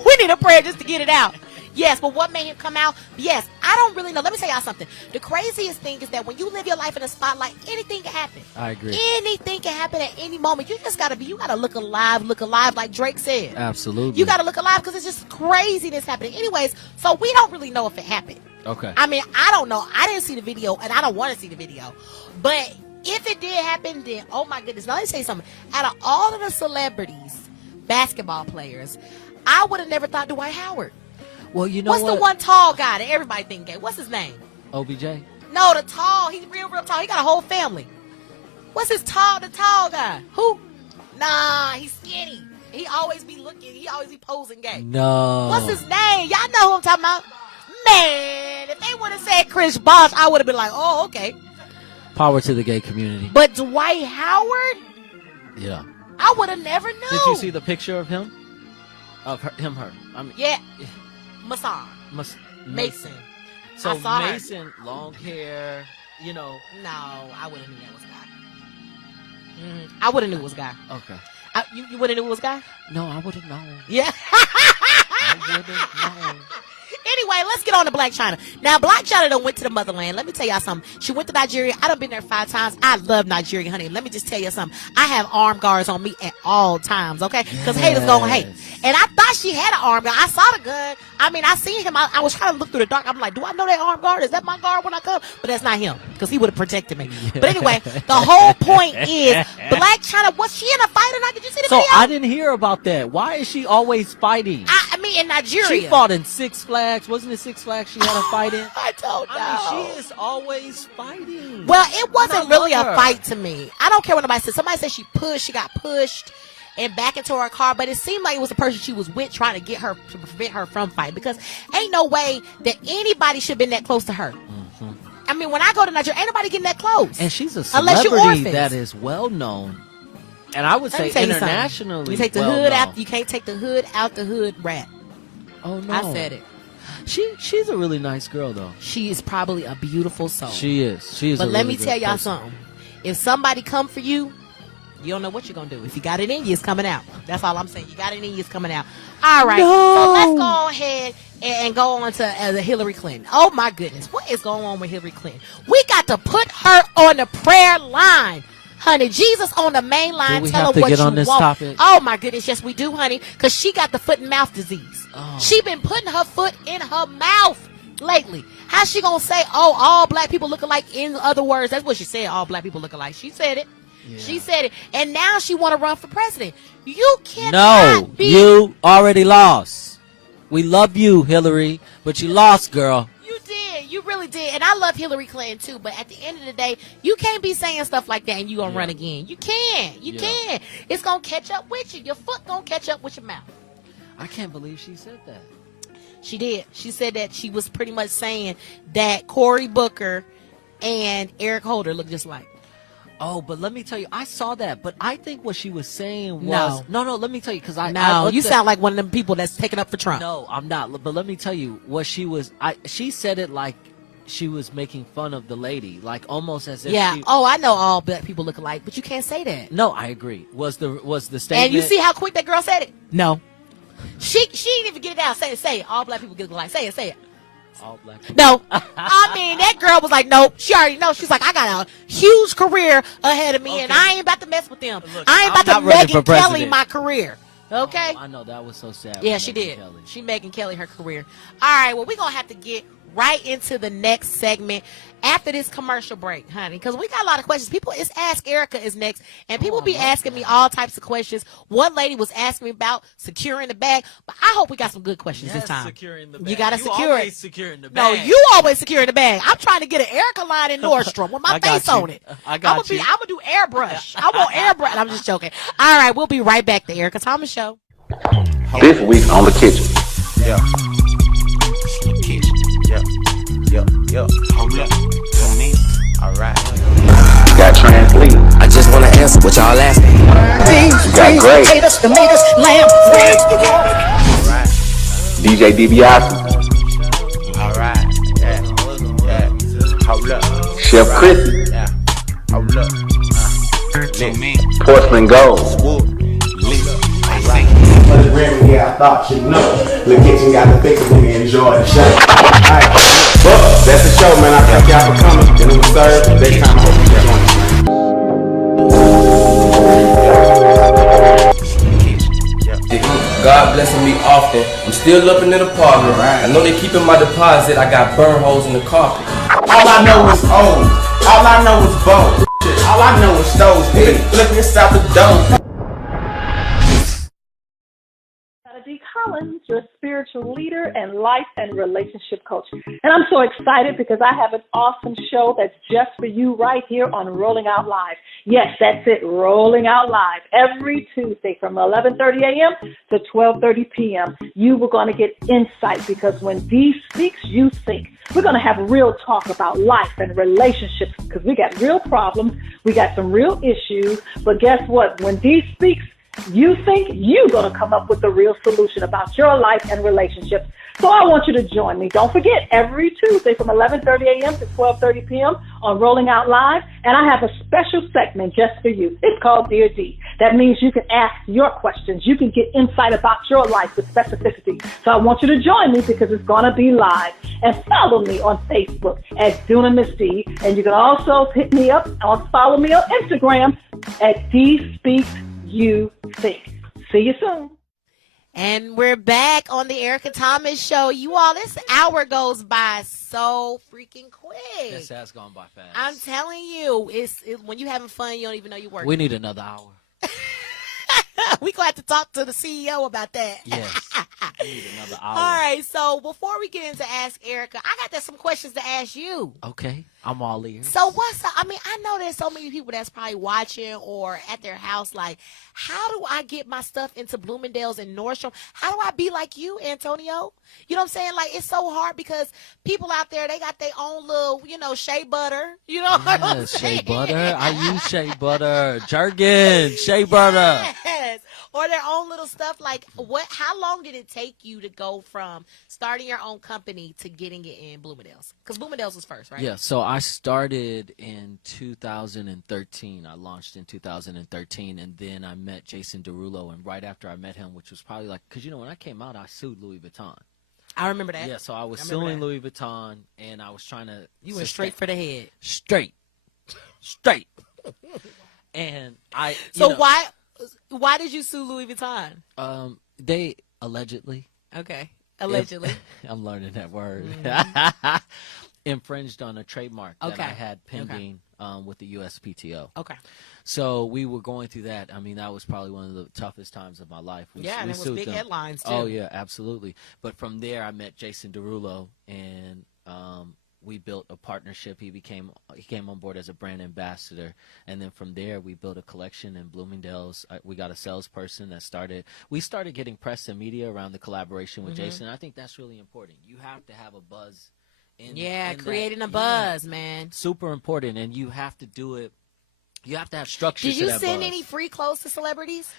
We need a prayer just to get it out. Yes, but what made him come out? Yes, I don't really know. Let me tell y'all something. The craziest thing is that when you live your life in a spotlight, anything can happen. I agree. Anything can happen at any moment. You just gotta look alive like Drake said. Absolutely. You gotta look alive because it's just craziness happening. Anyways, so we don't really know if it happened. Okay. I mean, I don't know. I didn't see the video, and I don't want to see the video. But if it did happen, then oh my goodness. Now let me say something. Out of all of the celebrities, basketball players, I would have never thought Dwight Howard. Well, you know What's the one tall guy that everybody think gay? What's his name? OBJ? No, the tall. He's real tall. He got a whole family. What's the tall guy? Who? Nah, he's skinny. He always be posing gay. No. What's his name? Y'all know who I'm talking about? Man, if they would have said Chris Bosh, I would have been like, oh, okay. Power to the gay community. But Dwight Howard? Yeah. I would have never knew. Did you see the picture of him? Of her, him, her. I mean, yeah. Mason. So I saw Mason, long hair, you know. No, I wouldn't knew that was guy. Mm-hmm. I wouldn't knew it was guy. Okay. You wouldn't knew it was guy? No, I wouldn't know. Yeah. I wouldn't know. Anyway, let's get on to Blac Chyna. Now, Blac Chyna done went to the motherland. Let me tell y'all something. She went to Nigeria. I done been there 5 times. I love Nigeria, honey. Let me just tell you something. I have armed guards on me at all times, okay? Because haters gonna hate. And I thought she had an armed guard. I saw the gun. I mean, I seen him. I was trying to look through the dark. I'm like, do I know that armed guard? Is that my guard when I come? But that's not him, because he would have protected me. But anyway, the whole point is, Blac Chyna, was she in a fight or not? Did you see the video? So I didn't hear about that. Why is she always fighting? I mean, in Nigeria. She fought in Six Flags. Wasn't it Six Flags she had a fight in? I don't know. I mean, she is always fighting. Well, it wasn't really a her. fight to me. I don't care what nobody said. Somebody said she got pushed and back into her car, but it seemed like it was the person she was with trying to get her to prevent her from fighting, because ain't no way that anybody should have been that close to her. Mm-hmm. I mean, when I go to Nigeria, ain't nobody getting that close. And she's a unless you're celebrity orphans. that is well known. And I would say internationally. You take the hood out. You can't take the hood out the hood rat. Oh no! I said it. She's a really nice girl though. She is probably a beautiful soul. She is. She is. But a let really me tell y'all person. something. If somebody come for you, you don't know what you're gonna do. If you got it in you, it's coming out. That's all I'm saying. You got it in you, it's coming out. All right. No. So let's go ahead and go on to the Hillary Clinton. Oh my goodness, what is going on with Hillary Clinton? We got to put her on the prayer line. Honey, Jesus on the main line, tell her what you want. Topic? Oh my goodness, yes we do, honey, because she got the foot and mouth disease. Oh. She been putting her foot in her mouth lately. How's she gonna say, oh, all black people look alike? In other words, that's what she said, all black people look alike. She said it. Yeah. She said it. And now she want to run for president. You cannot be. You already lost. We love you, Hillary, but you lost, girl. You did. You really did. And I love Hillary Clinton, too. But at the end of the day, you can't be saying stuff like that and you going to run again. You can't. You can't. It's going to catch up with you. Your foot going to catch up with your mouth. I can't believe she said that. She did. She said that she was pretty much saying that Cory Booker and Eric Holder look just like. Oh, but let me tell you, I saw that, but I think what she was saying was... No, let me tell you, because you sound like one of them people that's taking up for Trump. No, I'm not, but let me tell you, what she was... She said it like she was making fun of the lady, like almost as if Yeah, she... I know all black people look alike, but you can't say that. No, I agree. Was the statement... And you see how quick that girl said it? No. She didn't even get it out. Say it. All black people look alike. Say it. All black. No. I mean, that girl was like, nope. She already knows. She's like, I got a huge career ahead of me, and I ain't about to mess with them. Look, I ain't about to Megyn Kelly my career. Okay? I know, that was so sad. Yeah, she did. Kelly. She Megyn Kelly her career. All right, well, we're going to have to get right into the next segment after this commercial break, honey, because we got a lot of questions. It's Ask Erica is next, and people be asking me all types of questions. One lady was asking me about securing the bag, but I hope we got some good questions this time. Securing the bag. You got to secure it. Securing the bag. No, you always securing the bag. I'm trying to get an Erica line in Nordstrom with my face on it. I got you. I'm going to do airbrush. I want airbrush. I'm just joking. All right, we'll be right back. The Erica Thomas Show. This week on The Kitchen. Yeah. The Kitchen. Yeah. Hold up. Tune in. All right. You got translate. I just want to answer what y'all asking. You got great. Tomatoes, lamb, All right. DJ DiBiase. All right. Yeah. Hold up. Chef Chrissy. Yeah. Hold up. Tune in. Porcelain Gold. Swoop. Lit. I say. But the Grammy, yeah, I thought you know. The Kitchen got the thickest and enjoy the show. Alright, well, that's the show, man. I thank y'all for coming. And it was Thursday. Next time I hope you join us. God blessing me often. I'm still up in the apartment. I know they keeping my deposit. I got burn holes in the carpet. All I know is old. All I know is bold. All I know is stoves. Look inside the door. D. Collins, your spiritual leader and life and relationship coach. And I'm so excited because I have an awesome show that's just for you right here on Rolling Out Live. Yes, that's it, Rolling Out Live. Every Tuesday from 11:30 a.m. to 12:30 p.m. You were going to get insight because when Dee speaks, you think. We're going to have real talk about life and relationships because we got real problems. We got some real issues. But guess what? When Dee speaks, you think you're going to come up with a real solution about your life and relationships. So I want you to join me. Don't forget, every Tuesday from 11:30 a.m. to 12:30 p.m. on Rolling Out Live. And I have a special segment just for you. It's called Dear D. That means you can ask your questions. You can get insight about your life with specificity. So I want you to join me because it's going to be live. And follow me on Facebook at Dunamis D. And you can also hit me up or follow me on Instagram at D Speaks You Think. See you soon. And we're back on the Erica Thomas Show. You all, this hour goes by so freaking quick. This has gone by fast. I'm telling you, when you're having fun, you don't even know you're working. We need another hour. We're going to have to talk to the CEO about that. Yes. We need another hour. All right, so before we get into Ask Erica, I got some questions to ask you. Okay, I'm all ears. So I know there's so many people that's probably watching or at their house like, how do I get my stuff into Bloomingdale's and Nordstrom? How do I be like you, Antonio? You know what I'm saying? Like, it's so hard because people out there, they got their own little, shea butter. You know what I'm saying? Shea butter. I use shea butter. Jergens, shea butter. Yes. Or their own little stuff. Like, how long did it take you to go from starting your own company to getting it in Bloomingdale's? Because Bloomingdale's was first, right? Yeah, so I started in 2013. I launched in 2013, and then I met Jason Derulo. And right after I met him, which was probably because, when I came out, I sued Louis Vuitton. I remember that. Yeah, so I was suing Louis Vuitton, and I was trying to... You went straight for the head. Straight. And I... So why did you sue Louis Vuitton? They allegedly... Okay. Allegedly. I'm learning that word. Mm-hmm. Infringed on a trademark that I had pending with the USPTO. Okay. So we were going through that. I mean, that was probably one of the toughest times of my life. And it was big headlines, too. Oh, yeah, absolutely. But from there, I met Jason Derulo, and we built a partnership. He came on board as a brand ambassador, and then from there, we built a collection in Bloomingdale's. We got a salesperson that we started getting press and media around the collaboration with Jason. I think that's really important. You have to have a buzz. Creating a buzz, man. Super important, and you have to do it. You have to have structure. Did you send any free clothes to celebrities?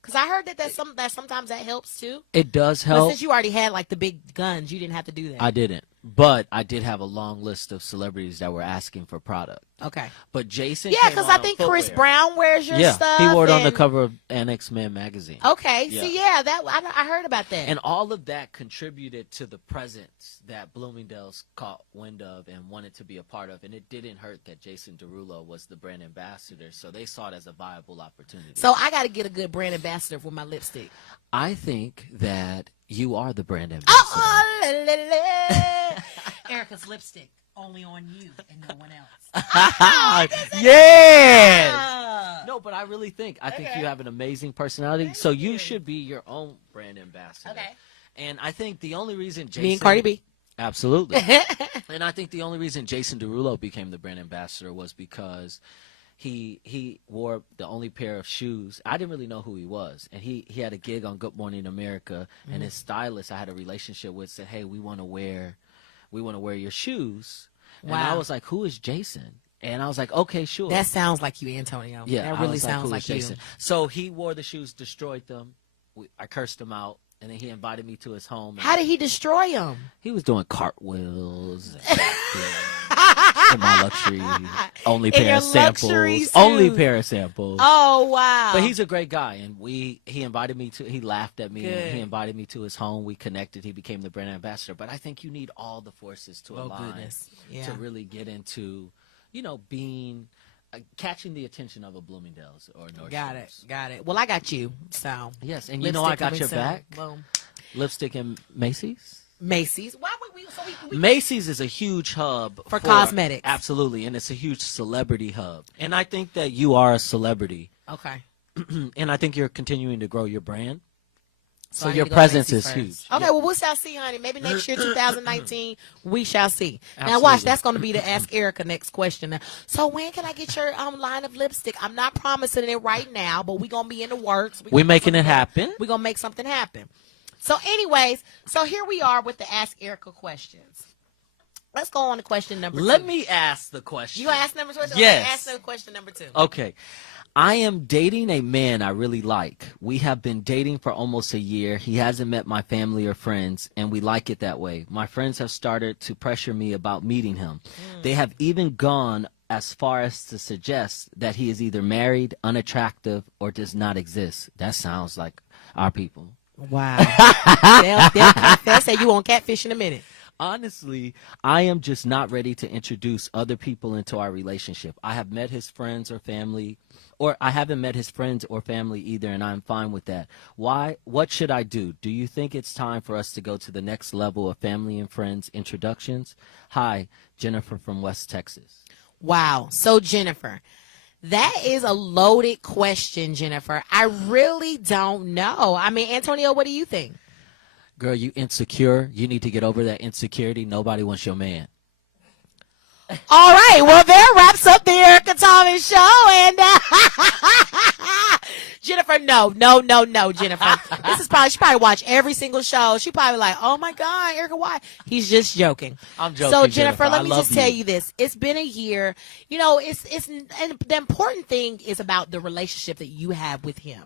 Because I heard that sometimes that helps too. It does help. But since you already had like the big guns, you didn't have to do that. I didn't, but I did have a long list of celebrities that were asking for product. Okay. But Jason, yeah, because I think Chris Brown wears your stuff. He wore it on the cover of NX Men magazine. Okay, so that I heard about that. And all of that contributed to the presence that Bloomingdale's caught wind of and wanted to be a part of. And it didn't hurt that Jason Derulo was the brand ambassador, so they saw it as a viable opportunity. So I got to get a good brand ambassador for my lipstick. I think that you are the brand ambassador. Erica's lipstick. Only on you and no one else. Yes. No, but I really think you have an amazing personality. So you should be your own brand ambassador. Okay. And I think the only reason Jason... Me and Cardi B. Absolutely. And I think the only reason Jason Derulo became the brand ambassador was because he wore the only pair of shoes. I didn't really know who he was. And he had a gig on Good Morning America, and his stylist I had a relationship with said, hey, we want to wear your shoes. Wow. And I was like, who is Jason? And I was like, okay, sure. That sounds like you, Antonio. Yeah, that really sounds like you. Jason? So he wore the shoes, destroyed them. I cursed him out, and then he invited me to his home. How did he destroy them? He was doing cartwheels in my luxury, only pair of samples. Only pair of samples. Oh, wow. But he's a great guy, and he invited me to, he laughed at me, and he invited me to his home. We connected. He became the brand ambassador. But I think you need all the forces to align to really get into, being, catching the attention of a Bloomingdale's or Nordstrom's. Got it. Well, I got you, so. Yes, and I got your back. Boom. Lipstick and Macy's. Macy's. Why would we Macy's is a huge hub for cosmetics. Absolutely, and it's a huge celebrity hub. And I think that you are a celebrity. Okay. And I think you're continuing to grow your brand. So your presence is huge. Okay, well, we shall see, honey. Maybe next year, 2019, we shall see. Absolutely. Now, watch. That's going to be the Ask Erica next question. So when can I get your line of lipstick? I'm not promising it right now, but we're going to be in the works. We're making it happen. We're going to make something happen. So anyways, here we are with the Ask Erica questions. Let's go on to question number 2. Let me ask the question. You ask number 2? Yes. Ask the question number 2. Okay. I am dating a man I really like. We have been dating for almost a year. He hasn't met my family or friends, and we like it that way. My friends have started to pressure me about meeting him. They have even gone as far as to suggest that he is either married, unattractive, or does not exist. That sounds like our people. Wow. they'll confess that you on Catfish in a minute. Honestly, I am just not ready to introduce other people into our relationship. I have met his friends or family, or I haven't met his friends or family either, and I'm fine with that. Why? What should I do? Do you think it's time for us to go to the next level of family and friends introductions? Hi, Jennifer from West Texas. Wow. So, Jennifer, that is a loaded question, Jennifer. I really don't know. I mean, Antonio, what do you think? Girl, you insecure. You need to get over that insecurity. Nobody wants your man. All right. Well, that wraps up the Erica Thomas show. And Jennifer, no, Jennifer. She probably watch every single show. She probably like, oh my God, Erica, why? He's just joking. I'm joking. So Jennifer, let me just tell you this. It's been a year. And the important thing is about the relationship that you have with him.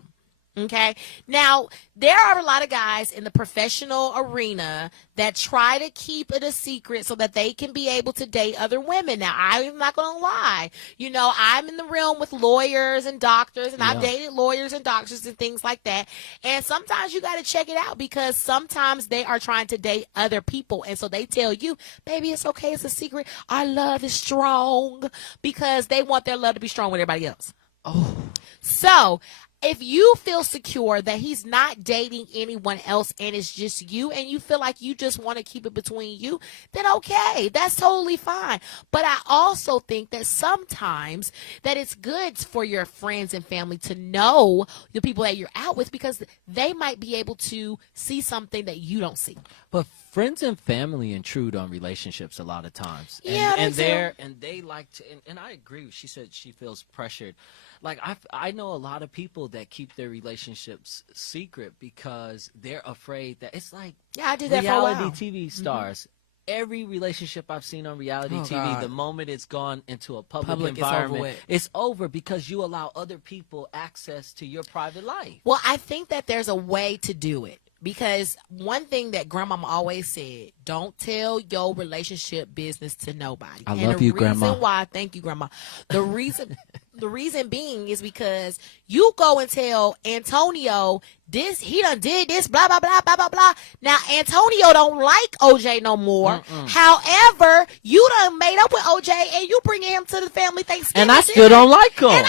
Okay. Now, there are a lot of guys in the professional arena that try to keep it a secret so that they can be able to date other women. Now, I'm not going to lie. I'm in the realm with lawyers and doctors, and I've dated lawyers and doctors and things like that. And sometimes you got to check it out because sometimes they are trying to date other people. And so they tell you, baby, it's okay. It's a secret. Our love is strong, because they want their love to be strong with everybody else. Oh. So if you feel secure that he's not dating anyone else and it's just you, and you feel like you just want to keep it between you, then okay, that's totally fine. But I also think that sometimes that it's good for your friends and family to know the people that you're out with, because they might be able to see something that you don't see. But friends and family intrude on relationships a lot of times. Yeah, and they like to, and I agree. She said she feels pressured. Like, I know a lot of people that keep their relationships secret because they're afraid that it's like I did that for a while. Reality TV stars. Every relationship I've seen on reality TV, the moment it's gone into a public environment, it's over because you allow other people access to your private life. Well, I think that there's a way to do it. Because one thing that grandmama always said, don't tell your relationship business to nobody. I love you, grandma. Thank you, grandma. The reason being is because you go and tell Antonio this, he done did this, blah, blah, blah, blah, blah, blah. Now, Antonio don't like OJ no more. However, you done made up with OJ and you bringing him to the family Thanksgiving. And I still don't like him.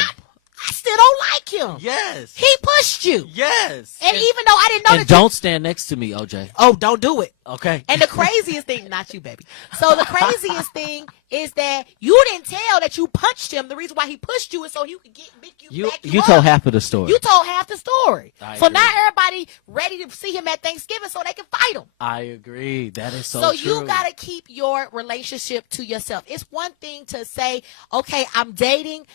I still don't like him. Yes. He pushed you. Yes. And even though I didn't know and don't stand next to me, OJ. Oh, don't do it. Okay. And the craziest thing, not you, baby. So the craziest thing is that you didn't tell that you punched him. The reason why he pushed you is so he could back you up. You told half of the story. You told half the story. So agree. now everybody ready to see him at Thanksgiving so they can fight him. I agree. That is so true. So you got to keep your relationship to yourself. It's one thing to say, okay, I'm dating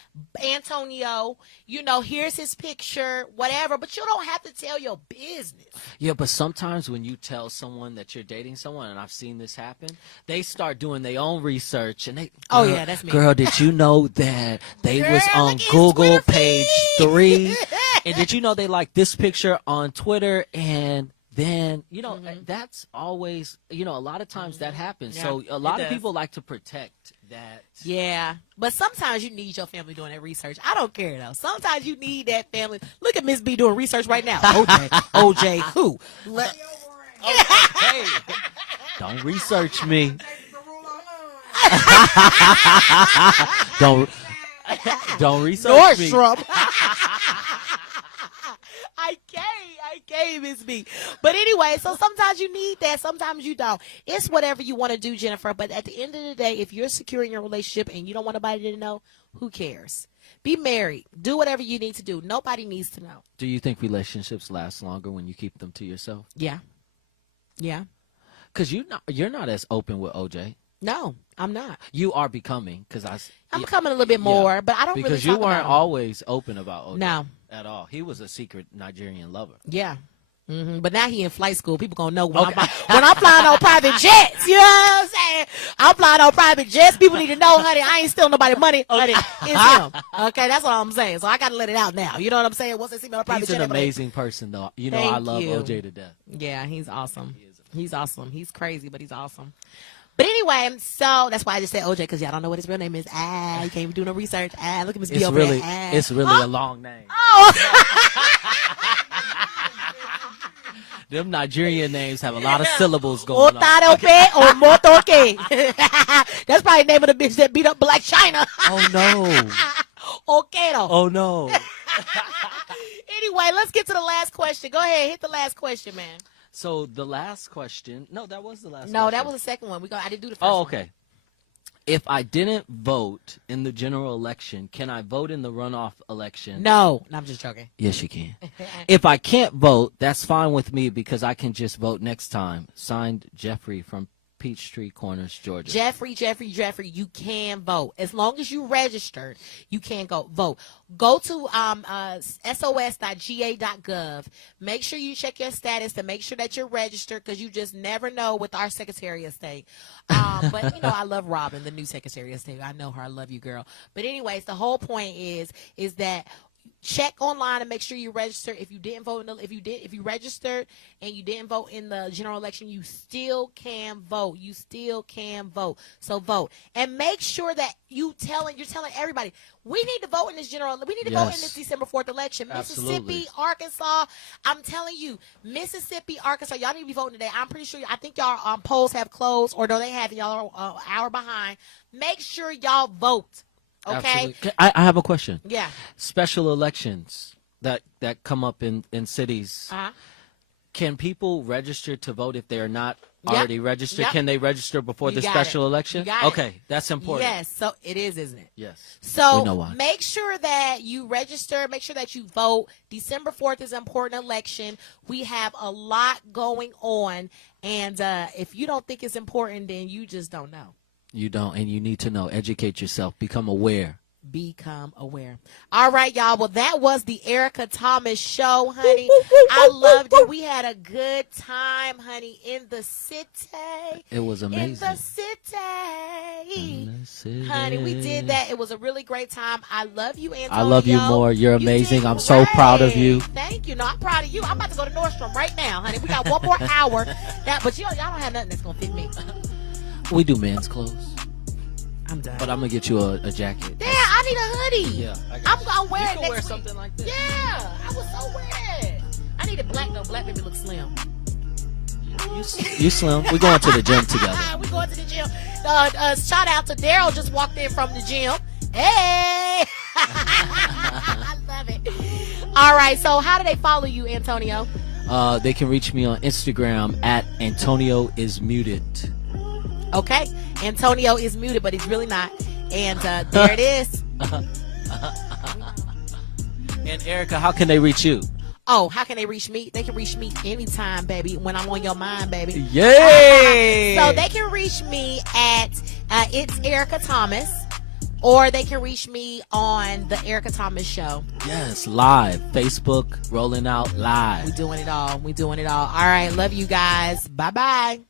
Antonio, you know, here's his picture, whatever, but you don't have to tell your business. Yeah, but sometimes when you tell someone that you're dating someone, and I've seen this happen, they start doing their own research, and they, oh yeah, that's me. Girl, did you know that they was on Google page 3? And did you know they like this picture on Twitter? And then, you know, that's always, you know, a lot of times that happens. Yeah, so a lot of people like to protect that. Yeah, but sometimes you need your family doing that research. I don't care though. Sometimes you need that family. Look at Miss B doing research right now. OJ who? Hey, don't research me. don't research me. I can't, Miss B. But anyway, so sometimes you need that, sometimes you don't. It's whatever you want to do, Jennifer. But at the end of the day, if you're secure in your relationship and you don't want nobody to know, who cares? Be married. Do whatever you need to do. Nobody needs to know. Do you think relationships last longer when you keep them to yourself? Yeah. Yeah. Because you're not as open with OJ. No, I'm not. You are becoming, because I'm becoming a little bit more, but I don't because really you talk weren't about always open about OJ. No. At all. He was a secret Nigerian lover. Yeah. But now he in flight school. People gonna know when I'm flying on private jets. You know what I'm saying? I'm flying on private jets. People need to know, honey, I ain't stealing nobody money. Honey, it's him. Okay, that's all I'm saying. So I gotta let it out now. You know what I'm saying? Once they see me on a private jet. He's an amazing person, though. You know, I love OJ to death. Yeah, he's awesome. He's awesome. He's crazy, but he's awesome. But anyway, so that's why I just said OJ, because y'all don't know what his real name is. You can't even do no research. Look at Miss B over there. It's really a long name. Oh. Them Nigerian names have a lot of syllables going on. Otarope or Motoke. That's probably the name of the bitch that beat up Black China. Oh, no. Okero. Oh, no. Anyway, let's get to the last question. Go ahead. Hit the last question, man. So the last question. No, that was the last question. No, that was the second one. I didn't do the first one. Oh, okay. If I didn't vote in the general election, can I vote in the runoff election? No, I'm just joking. Yes, you can. If I can't vote, that's fine with me because I can just vote next time. Signed, Jeffrey from Peachtree Corners, Georgia. Jeffrey, you can vote. As long as you registered, you can go vote. Go to sos.ga.gov. Make sure you check your status to make sure that you're registered, because you just never know with our Secretary of State. But, you know, I love Robin, the new Secretary of State. I know her. I love you, girl. But anyways, the whole point is that check online and make sure you register. If you didn't vote if you registered and you didn't vote in the general election, you still can vote. You still can vote. So vote. And make sure that you're telling everybody, we need to vote in this we need to vote in this December 4th election. Absolutely. Mississippi, Arkansas, I'm telling you, Mississippi, Arkansas, y'all need to be voting today. I'm pretty sure, I think y'all polls have closed, or no, they have, y'all are an hour behind. Make sure y'all vote. Okay. Absolutely. I have a question. Yeah. Special elections that come up in cities. Can people register to vote if they're not already registered? Can they register before the special election? Okay, that's important. Yes, so it is, isn't it? Yes. So we know why. Make sure that you register. Make sure that you vote. December 4th is an important election. We have a lot going on, and if you don't think it's important, then you just don't know. You don't, and you need to know. Educate yourself. Become aware. Become aware. All right, y'all. Well, that was the Erica Thomas Show, honey. I loved it. We had a good time, honey, in the city. It was amazing. In the city. Honey, we did that. It was a really great time. I love you, Antonio. I love you more. You're amazing. I'm so proud of you. Thank you. No, I'm proud of you. I'm about to go to Nordstrom right now, honey. We got one more hour. But y'all don't have nothing that's going to fit me. We do men's clothes. I'm done. But I'm going to get you a jacket. Yeah, I need a hoodie. Yeah, I'm going to wear it next wear week. something like that. Yeah, I was so weird. I need it black, though. Black made me look slim. You slim. We're going to the gym together. We're going to the gym. Shout out to Daryl, just walked in from the gym. Hey! I love it. All right, so how do they follow you, Antonio? They can reach me on Instagram at Antonio is muted. Okay, Antonio is muted, but he's really not. And there it is. And Erica, how can they reach you? Oh, how can they reach me? They can reach me anytime, baby, when I'm on your mind, baby. Yay! So they can reach me at It's Erica Thomas, or they can reach me on the Erica Thomas Show. Yes, live. Facebook, rolling out live. We doing it all. All right, love you guys. Bye-bye.